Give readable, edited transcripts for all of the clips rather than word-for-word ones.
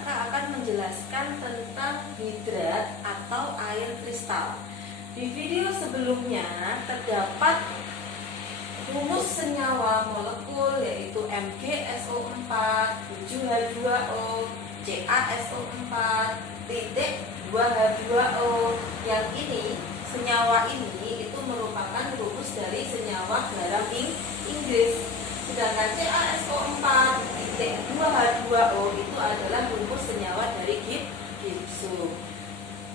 Kakak akan menjelaskan tentang hidrat atau air kristal. Di video sebelumnya terdapat rumus senyawa molekul yaitu MgSO4, 7H2O, CaSO4, titik 2H2O. Yang ini, senyawa ini itu merupakan rumus dari senyawa garam Inggris. Sedangkan CaSO4 titik 2H2O itu adalah rumus senyawa dari gipsum.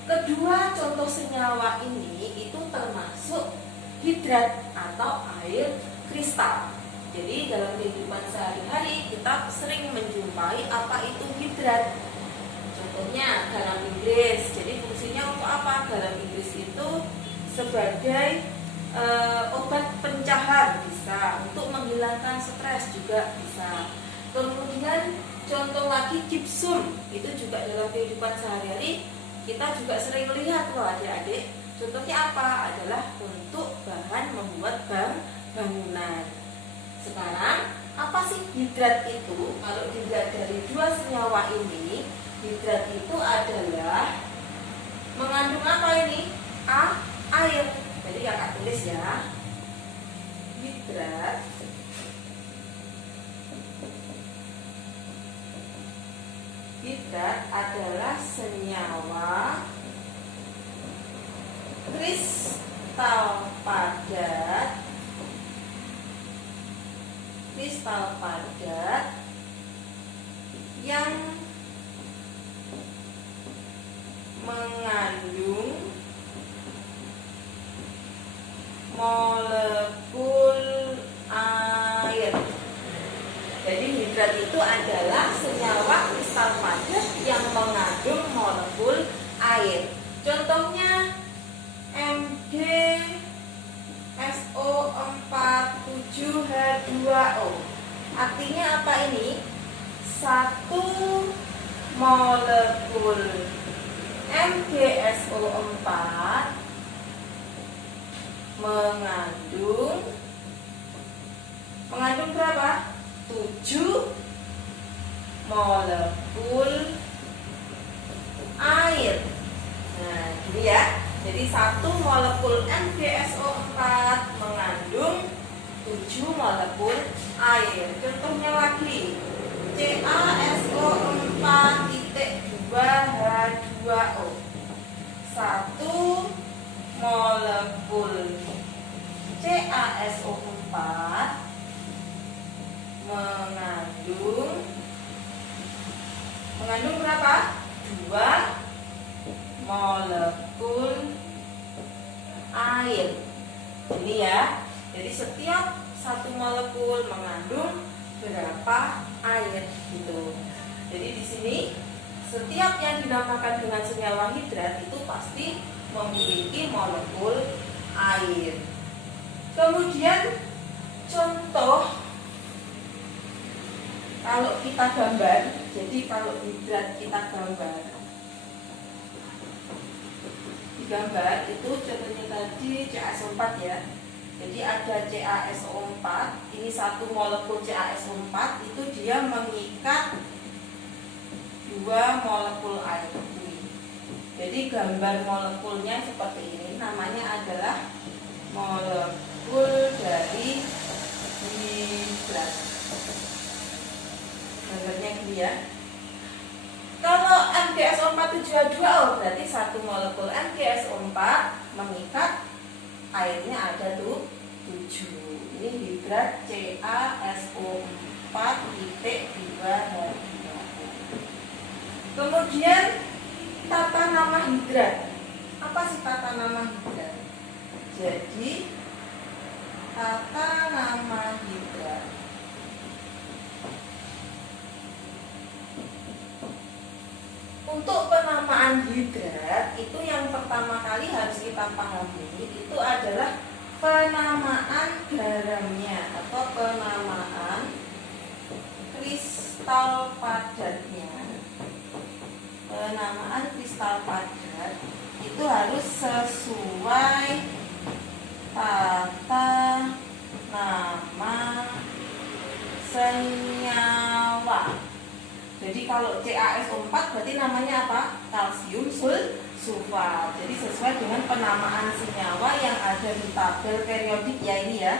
Kedua contoh senyawa ini itu termasuk hidrat atau air kristal. Jadi dalam kehidupan sehari-hari kita sering menjumpai apa itu hidrat. Contohnya garam Inggris. Jadi fungsinya untuk apa? Garam Inggris itu sebagai obat pencahar bisa, untuk menghilangkan stres juga bisa. Kemudian contoh lagi gipsum, itu juga dalam kehidupan sehari-hari kita juga sering melihat loh adik-adik. Contohnya apa? Adalah untuk bahan membuat bangunan. Sekarang apa sih hidrat itu? Kalau hidrat dari dua senyawa ini, hidrat itu adalah mengandung apa ini? Air. Jadi kakak tulis ya, hidrat adalah senyawa kristal padat yang mengandung molekul air. Jadi hidrat itu adalah senyawa kristal padat yang mengandung molekul air. Contohnya MgSO4 7H2O. Artinya apa ini? Satu molekul MgSO4 mengandung berapa? 7 molekul air. Nah, gini ya. Jadi satu molekul MgSO4 mengandung 7 molekul air. Contohnya lagi, CaSO4 titik 2H2O. Satu molekul CaSO4 mengandung berapa? 2 molekul air. Ini ya. Jadi setiap satu molekul mengandung berapa air gitu. Jadi di sini setiap yang dinamakan dengan senyawa hidrat itu pasti memiliki molekul air. Kemudian contoh kalau kita gambar, jadi kalau hidrat kita digambar itu contohnya tadi CaSO4 ya. Jadi ada CaSO4, ini satu molekul CaSO4 itu dia mengikat 2 molekul air ini. Jadi gambar molekulnya seperti ini, namanya adalah molekul dari hidrat. Gambarnya gini ya. Kalau MgSO4 7H2O berarti satu molekul MgSO4 mengikat airnya ada tuh 7. Ini hidrat CaSO4 titik 2H2O. Kemudian tata nama hidrat. Apa sih tata nama hidrat? Jadi tata nama hidrat untuk penamaan hidrat itu yang pertama kali harus kita pahami itu adalah penamaan garamnya atau penamaan kristal padatnya. Penamaan kristal padat itu harus sesuai tata nama senyawa. Jadi kalau CaSO4 berarti namanya apa? Kalsium sulfat. Jadi sesuai dengan penamaan senyawa yang ada di tabel periodik ya ini ya.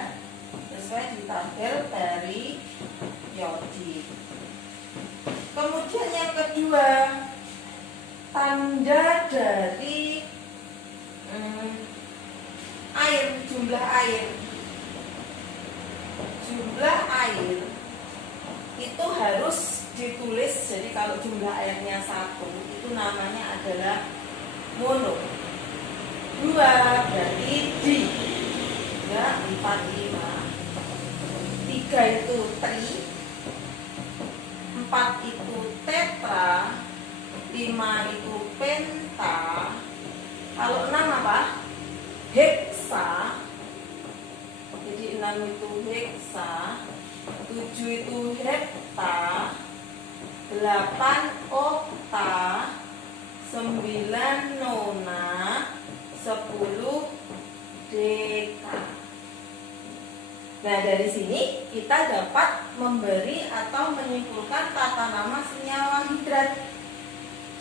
Sesuai di tabel periodik. Kemudian yang kedua, tanda dari air, jumlah air. Jumlah air itu harus ditulis. Jadi kalau jumlah airnya 1 itu namanya adalah mono. 2 berarti di. Ya, 4, 5. 3 itu tri. 4 itu tetra. 5 itu penta. Kalau 6 apa? Heksa. Jadi 6 itu heksa. 7 itu hepta. 8 okta. 9 nona. 10 deka. Nah, dari sini kita dapat memberi atau menyimpulkan tata nama senyawa hidrat.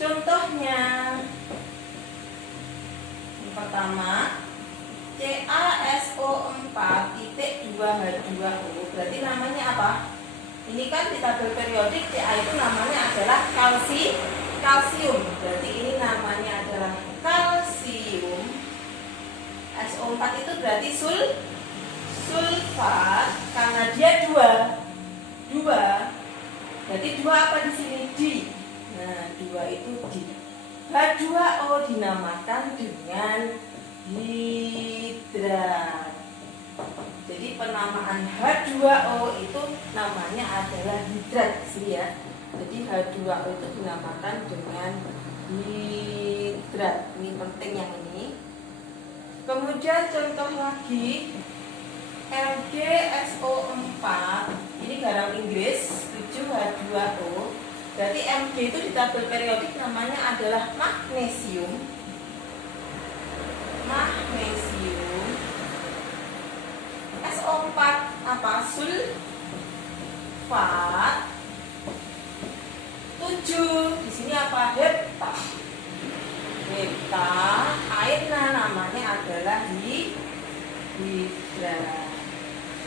Contohnya, yang pertama, CaSO4.2H2O. Berarti namanya apa? Ini kan di tabel periodik Ca itu namanya adalah kalsium. Berarti ini namanya adalah kalsium. SO4 itu berarti sulfat karena dia 2. Berarti 2 apa di sini? Di. Nah, 2 itu di. H2O dinamakan dengan hidrat. Jadi penamaan H2O itu namanya adalah hidrat sih ya. Jadi H2O itu dinamakan dengan hidrat. Ini penting yang ini. Kemudian contoh lagi, MgSO4. Ini garam Inggris 7H2O. Berarti Mg itu di tabel periodik namanya adalah magnesium. SO4 apa? Sulfat. 7 di sini apa? Hepta. Airnya namanya adalah hidrat.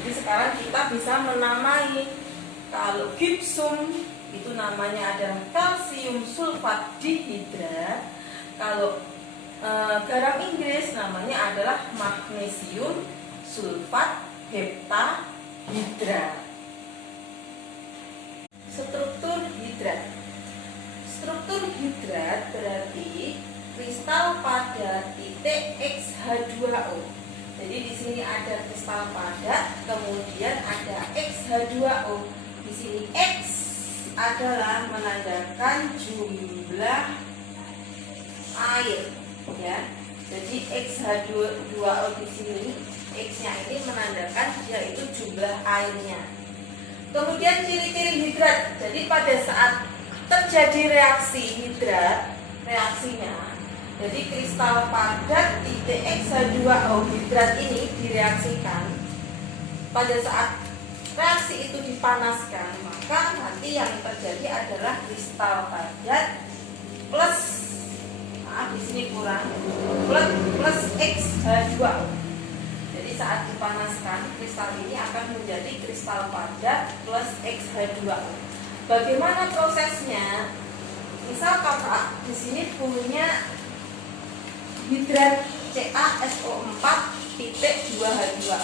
Jadi sekarang kita bisa menamai. Kalau gipsum itu namanya adalah kalsium sulfat dihidrat. Kalau garam Inggris namanya adalah magnesium sulfat heptahidrat. Struktur hidrat. Struktur hidrat berarti kristal pada titik XH2O. Jadi di sini ada kristal padat, kemudian ada XH2O. Di sini X adalah menandakan jumlah air, ya. Jadi XH2O di sini, X-nya ini menandakan yaitu jumlah airnya. Kemudian ciri-ciri hidrat. Jadi pada saat terjadi reaksi hidrat, reaksinya, jadi kristal padat titik XH2O hidrat ini direaksikan. Pada saat reaksi itu dipanaskan, maka nanti yang terjadi adalah kristal padat plus, di sini kurang, plus XH2O. Jadi saat dipanaskan, kristal ini akan menjadi kristal padat plus XH2O. Bagaimana prosesnya? Misal kakak di sini punya hidrat CaSO4.2H2O.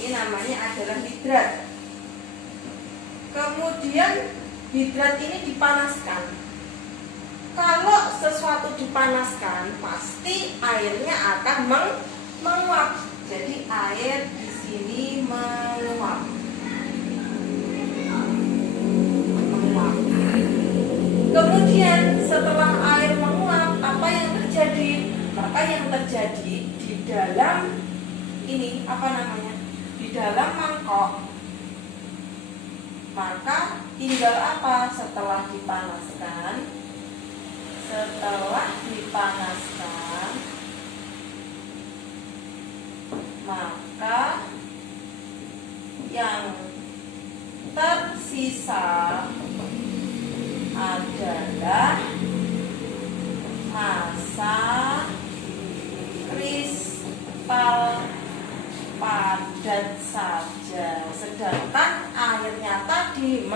Ini namanya adalah hidrat. Kemudian hidrat ini dipanaskan. Kalau sesuatu dipanaskan, pasti airnya akan menguap. Jadi air di sini menguap. Kemudian setelah air menguap, apa yang terjadi? Maka yang terjadi di dalam ini apa namanya? Di dalam mangkok. Maka tinggal apa setelah dipanaskan? Setelah dipanaskan, maka yang tersisa adalah massa kristal padat saja, sedangkan airnya tadi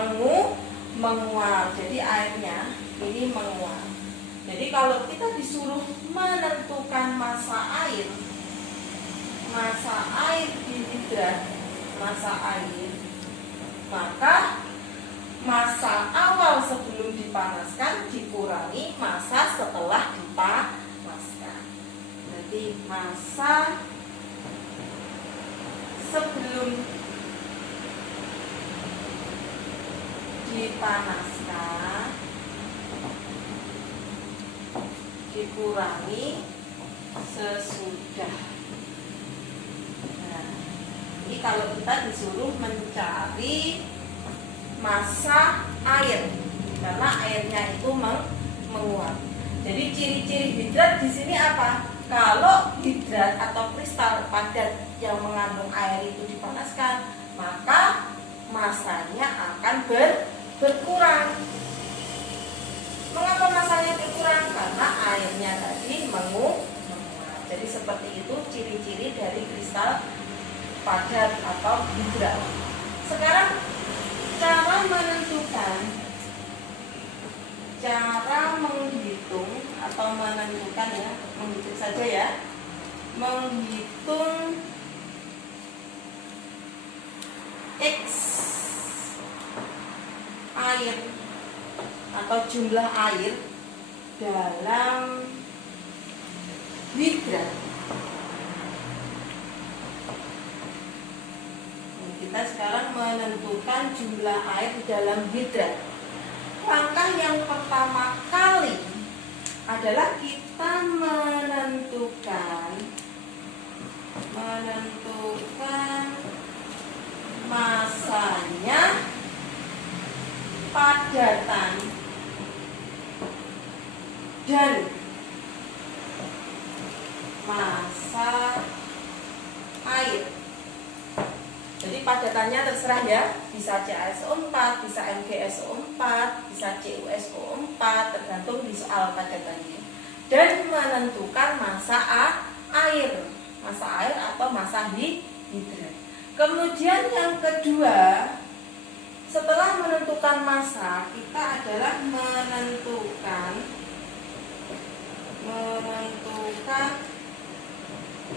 menguap. Jadi airnya ini menguap. Jadi kalau kita disuruh menentukan massa air di hidrat, massa air, maka massa awal sebelum dipanaskan dikurangi massa setelah dipanaskan. Jadi massa sebelum dipanaskan dikurangi sesudah. Nah, ini kalau kita disuruh mencari massa air, karena airnya itu menguap. Jadi ciri-ciri hidrat di sini apa? Kalau hidrat atau kristal padat yang mengandung air itu dipanaskan, maka massanya akan berkurang. Mengapa massanya berkurang? Karena airnya tadi menguap. Jadi seperti itu ciri-ciri dari kristal padat atau hidrat. Sekarang cara menghitung atau menentukan, ya, menghitung saja ya, menghitung X air atau jumlah air dalam hidrat. Kita sekarang menentukan jumlah air dalam hidrat. Langkah yang pertama kali adalah kita menentukan massanya, padatan, dan massa air. Jadi padatannya terserah ya, bisa CaSO4, bisa MgSO4, bisa CuSO4, tergantung di soal padatannya. Dan menentukan massa air atau massa hidrat. Kemudian yang kedua, setelah menentukan massa, kita adalah menentukan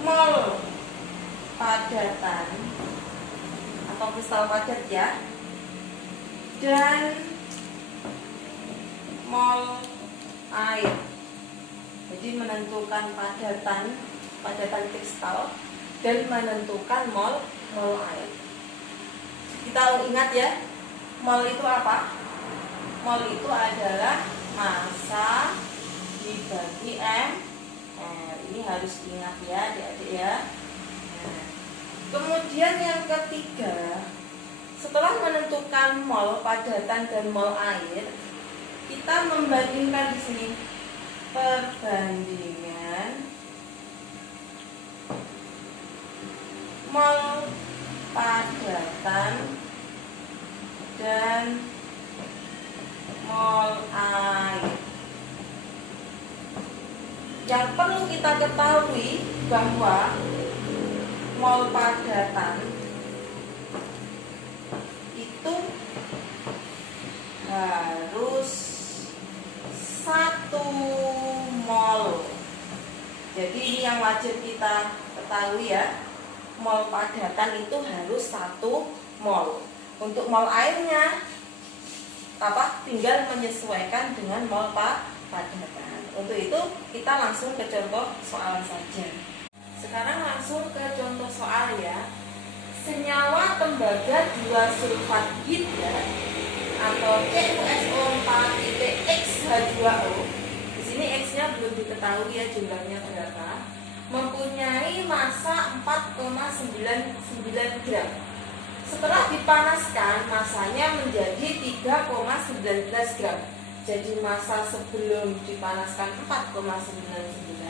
mol padatan atau kristal padat ya, dan mol air. Jadi menentukan padatan kristal dan menentukan mol air. Kita ingat ya, mol itu apa? Mol itu adalah massa dibagi mR. Ini harus diingat ya adik-adik ya. Kemudian yang ketiga, setelah menentukan mol padatan dan mol air, kita membandingkan di sini perbandingan mol padatan dan mol air. Yang perlu kita ketahui bahwa mol padatan itu harus 1 mol. Jadi ini yang wajib kita ketahui ya, mol padatan itu harus 1 mol. Untuk mol airnya tinggal menyesuaikan dengan mol padatan. Untuk itu kita langsung ke contoh soal saja. Sekarang langsung ke contoh soal ya. Senyawa tembaga 2 sulfat hidrat atau CuSO4-XH2O. Di sini X-nya belum diketahui ya jumlahnya berapa. Mempunyai massa 4,99 gram. Setelah dipanaskan, massanya menjadi 3,19 gram. Jadi massa sebelum dipanaskan 4,99,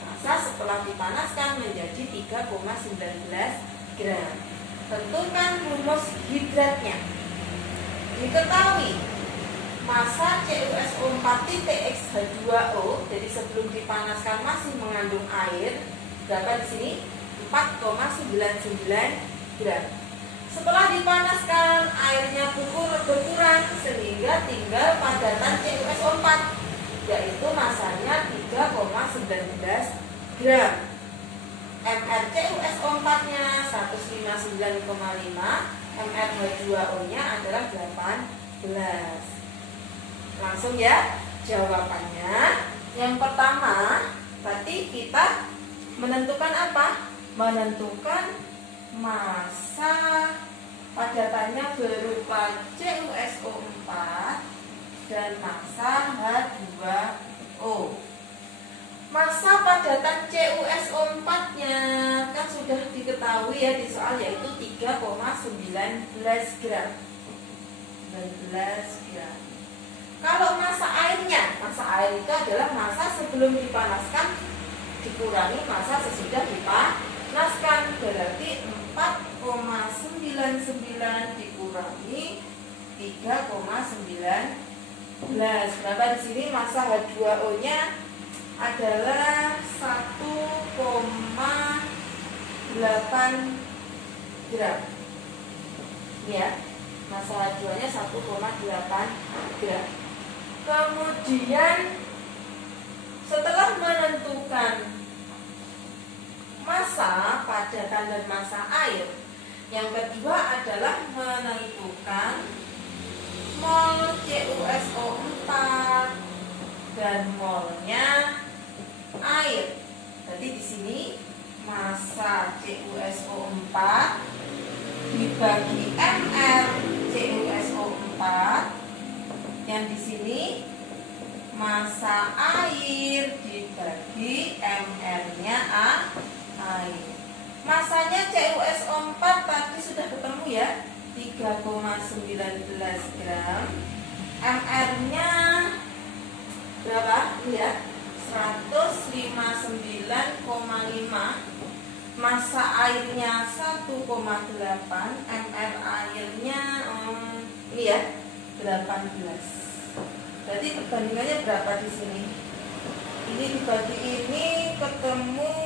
massa setelah dipanaskan menjadi 3,19 gram. Tentukan rumus hidratnya. Diketahui massa CuSO4.xH2O, jadi sebelum dipanaskan masih mengandung air, berapa di sini? 4,99 gram. Setelah dipanaskan, airnya berkurang sehingga tinggal padatan CuSO4, yaitu massanya 3,19 gram. MrCuSO4-nya 159,5, MrH2O-nya adalah 18. Langsung ya jawabannya. Yang pertama, berarti kita menentukan apa? Menentukan massa padatannya berupa CuSO4 dan massa H2O. Massa padatan CuSO4-nya kan sudah diketahui ya di soal, yaitu 3,19 gram. 19 gram. Kalau massa airnya, massa air itu adalah massa sebelum dipanaskan dikurangi massa sesudah dipanaskan, berarti 4,99 dikurangi 3,19. Berapa di sini? Massa H2O-nya adalah 1,8 gram. Ya, massa H2O-nya 1,8 gram. Kemudian setelah menentukan massa padatan dan massa air, yang kedua adalah menentukan mol CuSO4 dan molnya air. Jadi di sini massa CuSO4 dibagi mR CuSO4, yang di sini massa air dibagi mR-nya air. Massanya CuSO4 tadi sudah ketemu ya, 3,19 gram. mR-nya berapa? Ya, 159,5. Massa airnya 1,8, mR airnya ini ya, 18. Berarti perbandingannya berapa di sini? Ini dibagi ini ketemu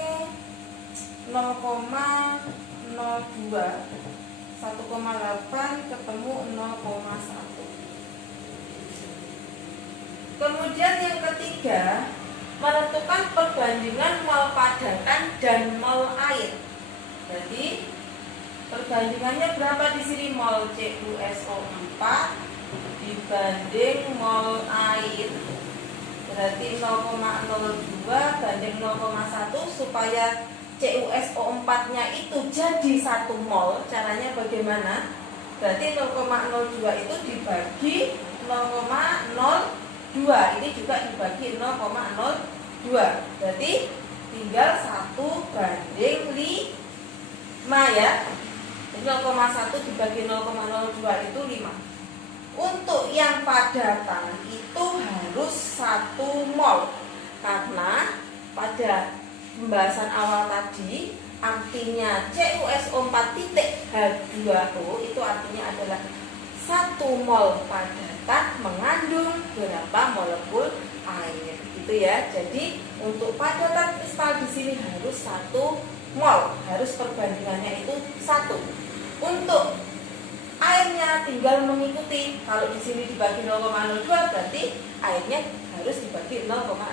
0,02. 1,8 ketemu 0,1. Kemudian yang ketiga, menentukan perbandingan mol padatan dan mol air. Jadi perbandingannya berapa di sini? Mol CuSO4 dibanding mol air, berarti 0,02 banding 0,1. Supaya CuSO4-nya itu jadi 1 mol, caranya bagaimana? Berarti 0,02 itu dibagi 0,02, ini juga dibagi 0,02, berarti tinggal 1 banding 5 ya. 0,1 dibagi 0,02 itu 5. Untuk yang padatan itu harus 1 mol, karena pada pembahasan awal tadi artinya CuSO4.H2O itu artinya adalah 1 mol padatan mengandung berapa molekul air, gitu ya. Jadi untuk padatan kristal di sini harus 1 mol, harus perbandingannya itu 1. Untuk airnya tinggal mengikuti. Kalau di sini dibagi 0,02 berarti airnya harus dibagi 0,02.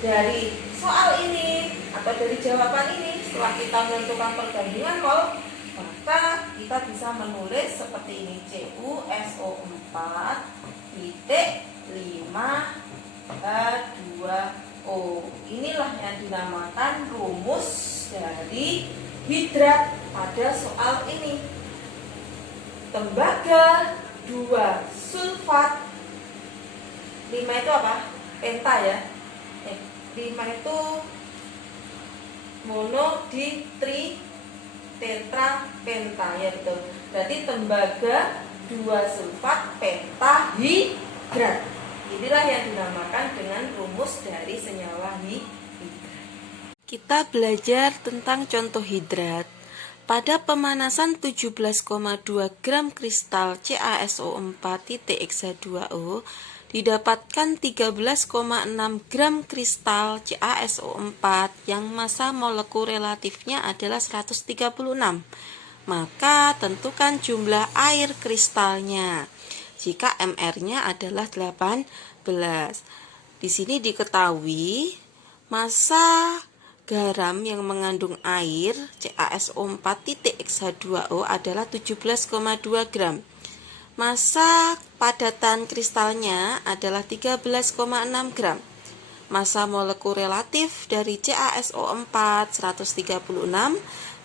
Dari soal ini atau dari jawaban ini, setelah kita menentukan perbandingan mol, maka kita bisa menulis seperti ini: CuSO4.5H2O. Inilah yang dinamakan rumus dari hidrat pada soal ini. Tembaga 2 sulfat, 5 itu apa? Penta ya. 5 itu mono di tri tetra penta ya, betul. Berarti tembaga 2 sulfat pentahidrat. Inilah yang dinamakan dengan rumus dari senyawa hidrat. Kita belajar tentang contoh hidrat. Pada pemanasan 17,2 gram kristal CaSO4.X2O didapatkan 13,6 gram kristal CaSO4 yang massa molekul relatifnya adalah 136. Maka tentukan jumlah air kristalnya jika MR-nya adalah 18. Di sini diketahui massa garam yang mengandung air CaSO4.X2O adalah 17,2 gram. Massa padatan kristalnya adalah 13,6 gram. Massa molekul relatif dari CaSO4 136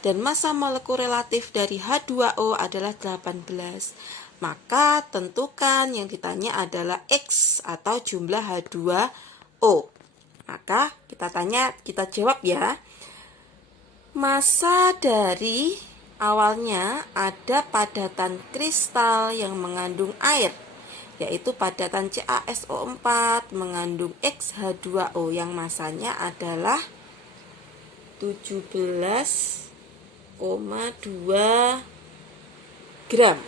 dan massa molekul relatif dari H2O adalah 18. Maka tentukan yang ditanya adalah X atau jumlah H2O. Maka kita jawab ya. Massa dari awalnya ada padatan kristal yang mengandung air, yaitu padatan CaSO4 mengandung X-H2O yang massanya adalah 17,2 gram.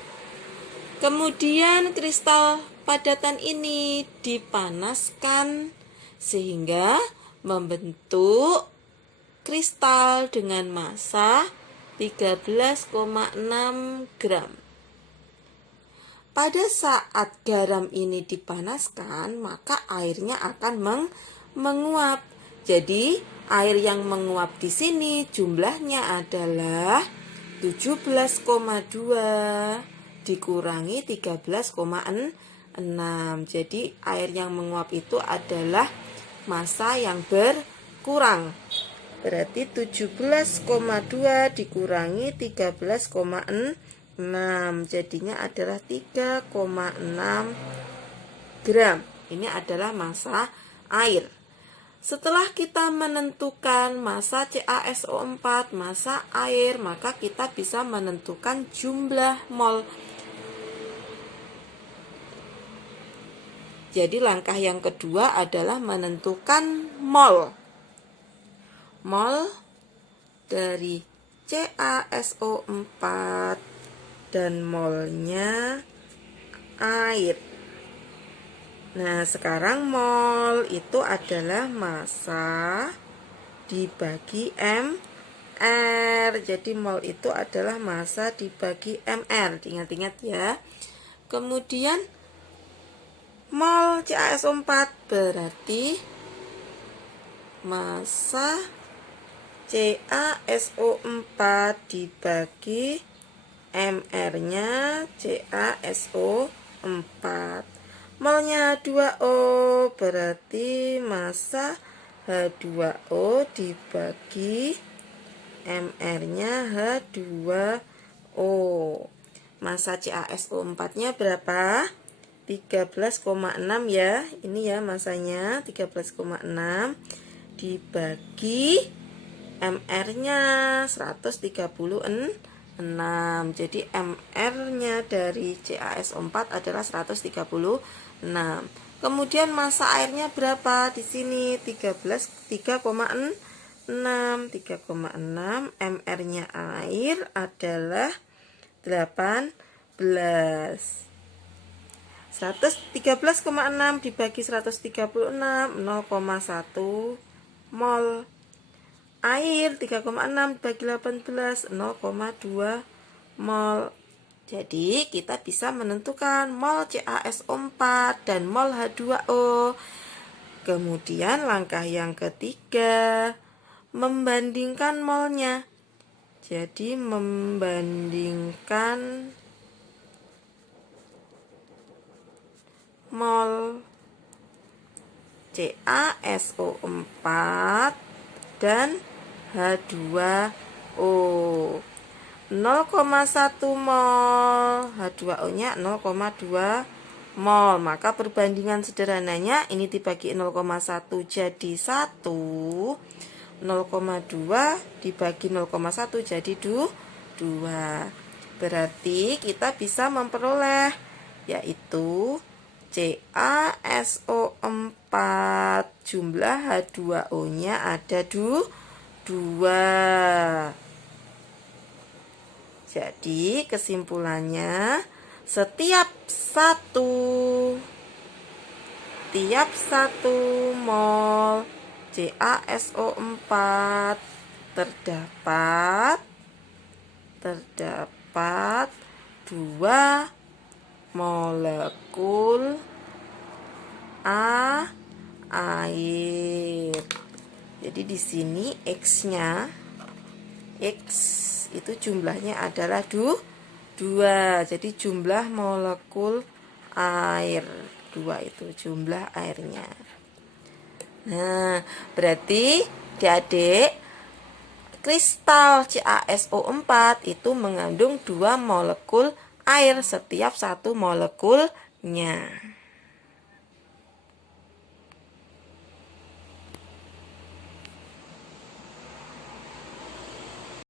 Kemudian kristal padatan ini dipanaskan sehingga membentuk kristal dengan massa 13,6 gram. Pada saat garam ini dipanaskan, maka airnya akan menguap. Jadi, air yang menguap di sini jumlahnya adalah 17,2 dikurangi 13,6. Jadi, air yang menguap itu adalah massa yang berkurang. Berarti 17,2 dikurangi 13,6, jadinya adalah 3,6 gram. Ini adalah massa air. Setelah kita menentukan massa CaSO4, massa air, maka kita bisa menentukan jumlah mol. Jadi langkah yang kedua adalah menentukan mol. Mol dari CaSO4 dan molnya air. Nah, sekarang mol itu adalah massa dibagi MR. Jadi mol itu adalah massa dibagi MR. Ingat-ingat ya. Kemudian mol CaSO4 berarti massa CaSO4 dibagi MR-nya CaSO4. Molnya H2O berarti massa H2O dibagi MR-nya H2O. Massa CaSO4-nya berapa? 13,6 ya. Ini ya massanya 13,6 dibagi MR-nya 136. Jadi MR-nya dari CaSO4 adalah 136. Kemudian massa airnya berapa? Di sini 3,6. MR-nya air adalah 18. 13,6 dibagi 136, 0,1 mol. Air 3,6 dibagi 18, 0,2 mol. Jadi kita bisa menentukan mol CaSO4 dan mol H2O. Kemudian langkah yang ketiga, membandingkan molnya. Jadi membandingkan mol CaSO4 dan H2O. 0,1 mol, H2O-nya 0,2 mol. Maka perbandingan sederhananya ini dibagi 0,1 jadi 1, 0,2 dibagi 0,1 jadi 2. Berarti kita bisa memperoleh yaitu CaSO4 jumlah H2O-nya ada 2. Jadi kesimpulannya setiap satu mol CaSO4 terdapat 2 molekul air. Jadi di sini X-nya, X itu jumlahnya adalah 2. Jadi jumlah molekul air 2 itu jumlah airnya. Nah, berarti adik-adik, kristal CaSO4 itu mengandung 2 molekul air setiap satu molekulnya.